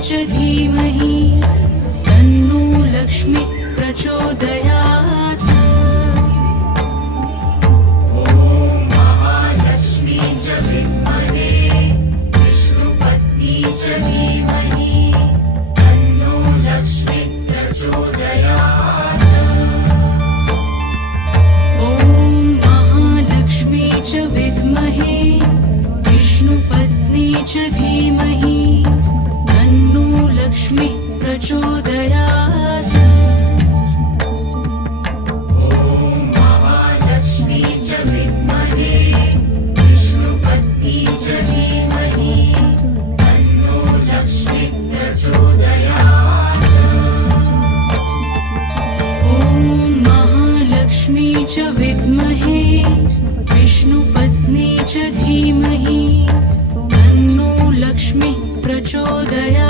च धीमहि तन्नो लक्ष्मी प्रचोदयात्। महालक्ष्मी च विद्महे विष्णुपत्नी च धीमहि तन्नो लक्ष्मी प्रचोदयात्। महालक्ष्मी च विद्महे विष्णुपत्नी च धीमहि तन्नो लक्ष्मी प्रचोदयात्।